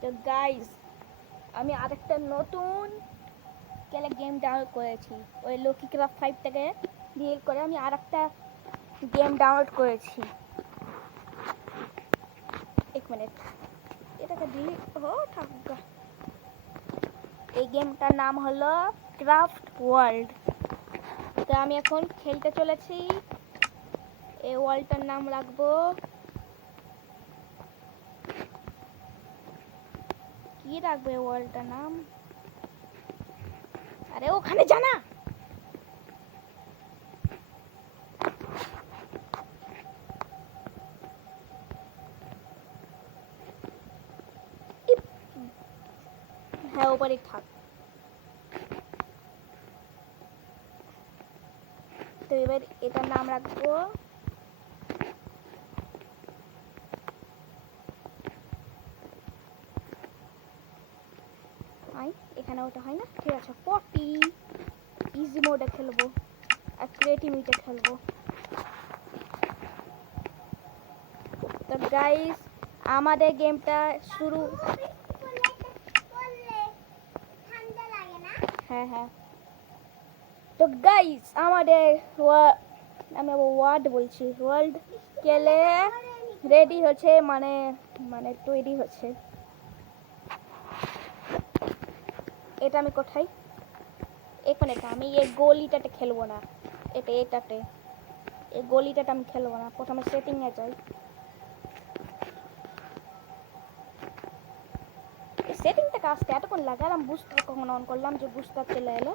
তো গাইস, আমি আরেকটা নতুন গেম ডাউনলোড করেছি। ওই লকি ক্রাফট 5টাকে ডিলিট করে আমি আরেকটা গেম ডাউনলোড করেছি। এক মিনিট, এটাকে ডিলিট থাকুক। এই গেমটার নাম হলো ক্রাফট ওয়ার্ল্ড। তো আমি এখন খেলতে চলেছি। এই ওয়ার্ল্ডটার নাম রাখবো, কি রাখবো এই ওয়ার্ল্ডটার নাম? আরে ওখানে জানা, হ্যাঁ ওপরে থাক। তো এবার এটার নাম রাখবো এখানে ওটা হয় না, ঠিক আছে। পটি ইজি মোডে খেলবো আর ক্রিয়েটিভিটি খেলবো। তো গাইস, আমাদের গেমটা শুরু। হ্যাঁ হ্যাঁ। তো গাইস, আমাদের আমি ওয়ার্ড বলছি, ওয়ার্ল্ড খেলে রেডি হচ্ছে, মানে মানে তৈরি হচ্ছে। এটা আমি কোথায়, এখানে আমি এই গলিটাতে খেলবো না, এটাতে এই গলিটাতে আমি খেলবো না। প্রথমে সেটিংয়ে যাই। সেটিংটাকে আসতে এতক্ষণ লাগালাম, বুস্টার কখন অন করলাম যে বুস্টার চলে এলো।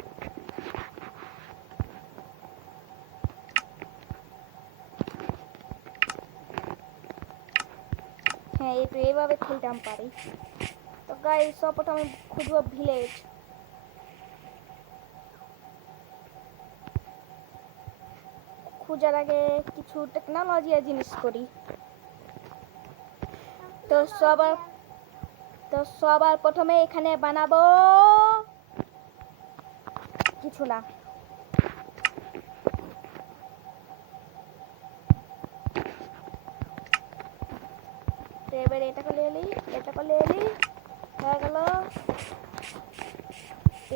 হ্যাঁ, একটু এইভাবে খেলতে আমি পারি। তো গাইস, সবটা আমি খুঁজবো ভিলেজ। খোঁজার আগে কিছু টেকনোলজি জিনিস করি। তো সবার প্রথমে এখানে বানাবো কিছু না। তো এবার এটাকে নিয়ে নিই, হয়ে গেল।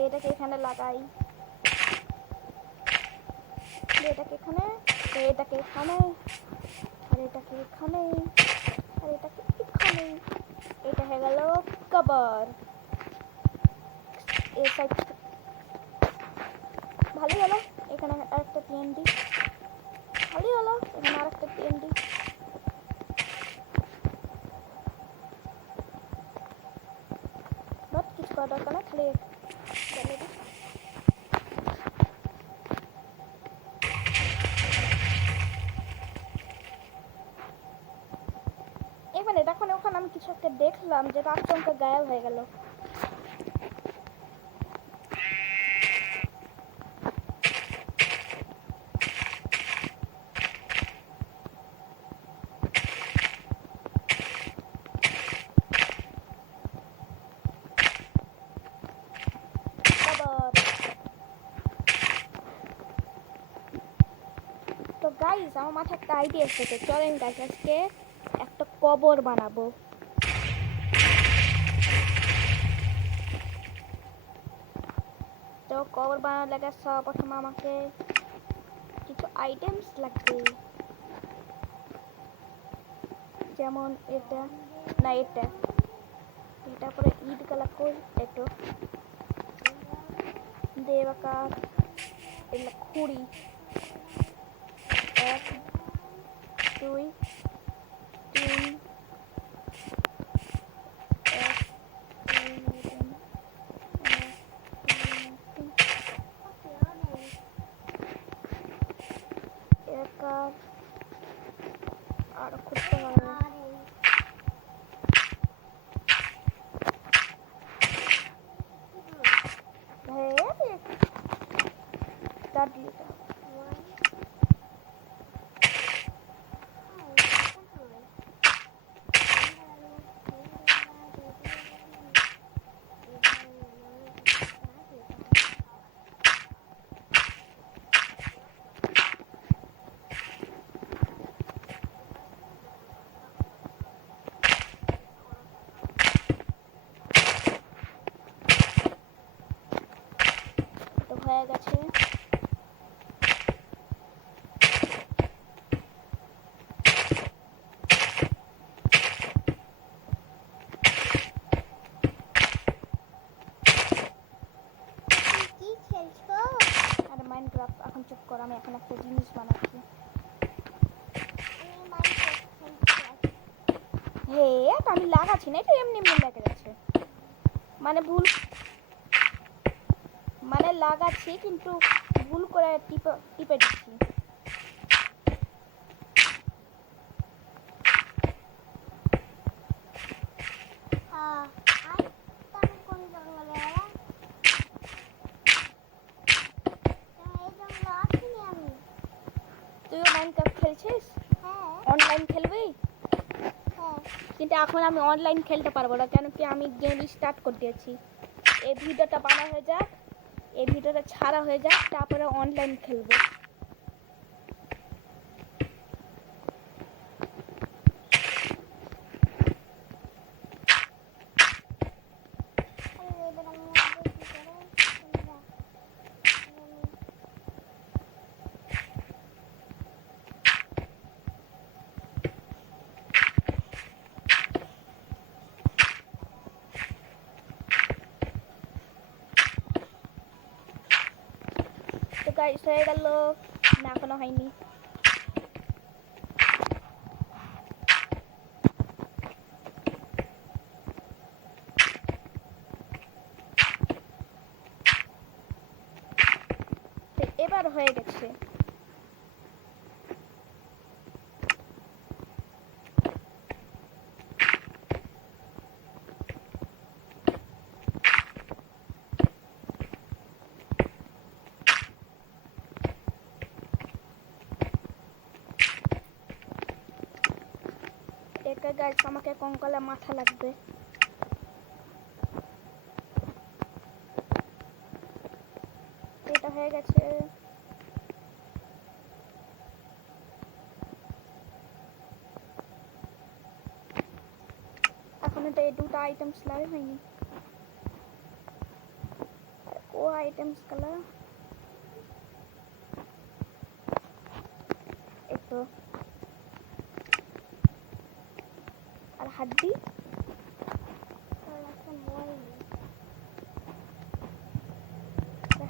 এটাকে এখানে লাগাই, এটাকে এখানে, এটাকে এখানে, আর এটাকে এখানে, আর এটাকে এখানে। এটা হয়ে গেল কভার। এই সাইড ভালোই হলো। এখানে আরেকটা টিএনডি, ভালোই হলো। এখানে আরেকটা টিএনডি। বাট কিছু করা দরকার না, খালি এখানে এখন ওখানে আমি কিছু একটা দেখলাম যেটা আচমকা গায়েব হয়ে গেল। তো গাইস, আমার মাথায় একটা আইডিয়া এসেছে। চলেন গাইস, আজকে একটা কবর বানাবো। তো কবর বানানোর লাগে সর্বপ্রথম আমাকে কিছু আইটেমস লাগবে, যেমন এটা না এটা। তারপরে ইট কালার করি একটু দেবাকার, এগুলো খুঁড়ি 1 2 3 আর খুঁজতে পারবো। গেছে। কি খেলছো? আর মাইনক্রাফট এখন চুপ কর, আমি এখন একটা জিনিস বানাচ্ছি। আমি মাইনক্রাফট খেলছি আজকে। হে এটা আমি লাগাচ্ছি না, এটা এমনি এমনি লেগে যাচ্ছে। মানে ভুল, মানে লাগাচ্ছি কিন্তু ভুল করে টিপে টিপে দিচ্ছি। আর তুমি কোন জঙ্গলে এলা? এই জঙ্গলে আসিনি আমি। তুইও মাইনক্রাফট খেলছিস? হ্যাঁ অনলাইন খেলবি? হ্যাঁ। কিন্তু এখন আমি অনলাইন খেলতে পারবো না, কেন কি আমি গেম স্টার্ট করে দিয়েছি। এই ভিডিওটা বানা হয়ে যাক, এই ভিডিওটা ছাড়া হয়ে যাক, তারপরে অনলাইন খেলবো। এবার আমি আসবো কি করে? তোমরা তো গাইস হয়ে গেল না, এখনো হয়নি। তো এবার হয়ে গেছে। একা গাইস আমাকে কঙ্কালে মাথা লাগবে। এটা হয়ে গেছে। এখন তো এই দুটো আইটেমস লাগে হয়নি। ও আইটেমস গুলো একটু, আর হাড্ডি একটা মই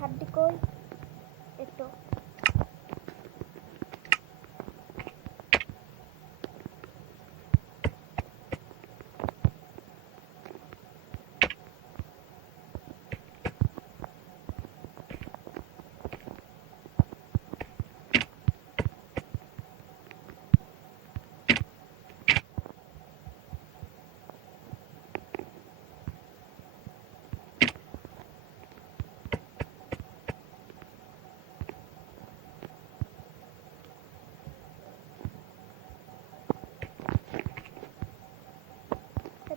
হাড্ডি কই একটু।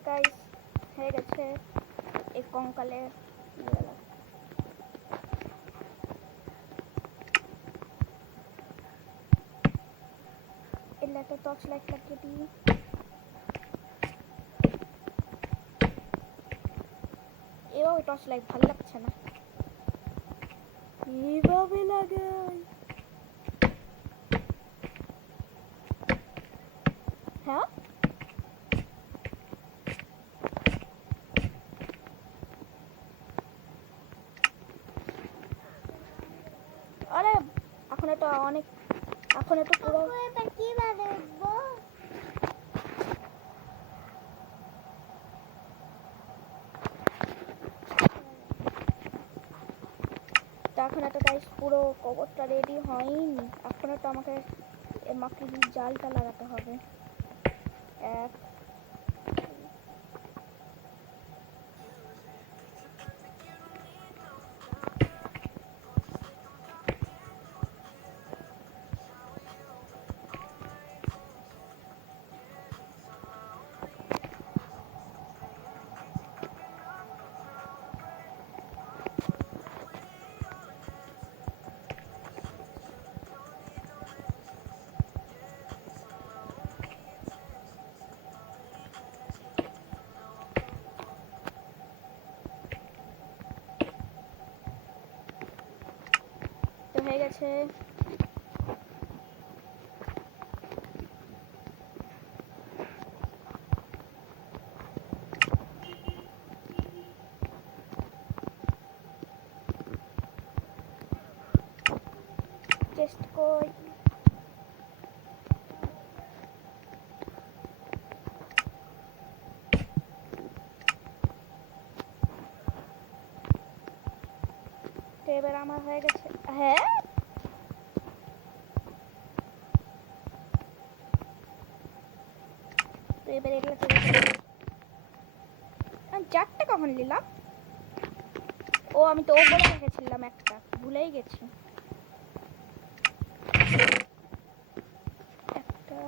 গাইস হয়ে গেছে এই কঙ্কালে এলে একটা টর্চ লাইট লাগিয়ে দিই। এভাবে টর্চ লাইট ভালো লাগছে না, এভাবে লাগাই। হ্যাঁ আরে এখন এটা অনেক, এখন এটা পুরো এবার কিভাবে উঠবো? এখন একটা গাইস পুরো কবরটা রেডি হয়নি। এখন তো আমাকে এর মাটির জালটা লাগাতে হবে। এক হয়ে গেছে। চেস্ট কই? তো এবার আমার হয়ে গেছে। হ্যাঁ, তো এবার এগুলো চলে যাবে। আমি 4টা কখন নিলাম? ও আমি তো ওপরে রেখেছিলাম একটা, ভুলেই গেছি। একটা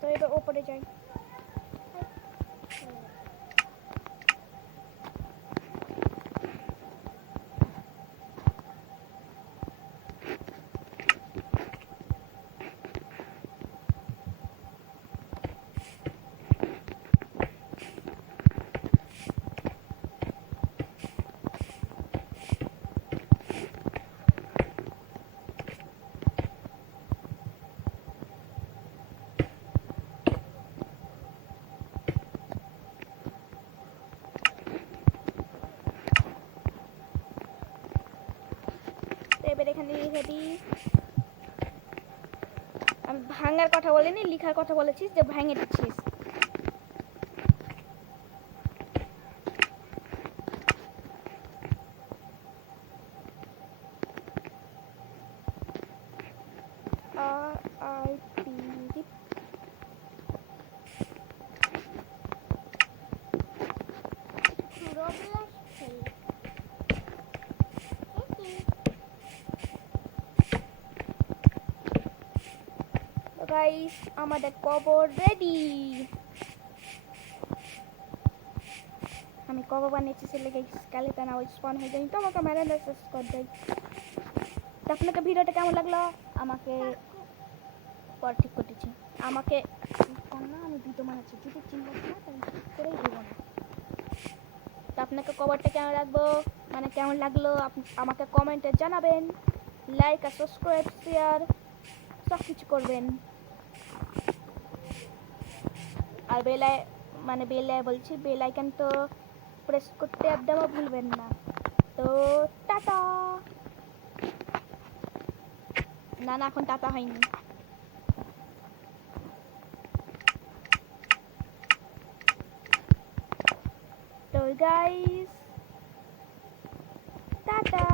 তো এবার ওপরে যাই। তো এবার এখানে লিখে দিই। আমি ভাঙার কথা বলিনি, লিখার কথা বলেছিস, যে ভাঙে দিচ্ছিস। RIP রিপ। রোবলাক্স খেলি। গাইস আমাদের কবর রেডি। আমি কবর বানিয়েছি, সেলে গাইস স্কেলেটন আবার স্পন হয়ে যায়, তো আমাকে মেরে শেষ করে দেয়। তো আপনাকে ভিডিওটা কেমন লাগলো আমাকে পর ঠিক করতেছি। আমাকে না, আমি ভিডিও বানাচ্ছি, যদি চিন্তা না তাই করেই দেবো না। তো আপনাকে কবরটা কেমন লাগবো, মানে কেমন লাগলো আমাকে কমেন্টে জানাবেন। লাইক আর সাবস্ক্রাইব শেয়ার সব কিছু করবেন। আর বলছি বেল আইকন তো প্রেস করতে একদমও ভুলবেন না। তো টাটা। না না, এখন টাটা হয়নি। তো গাইস টাটা।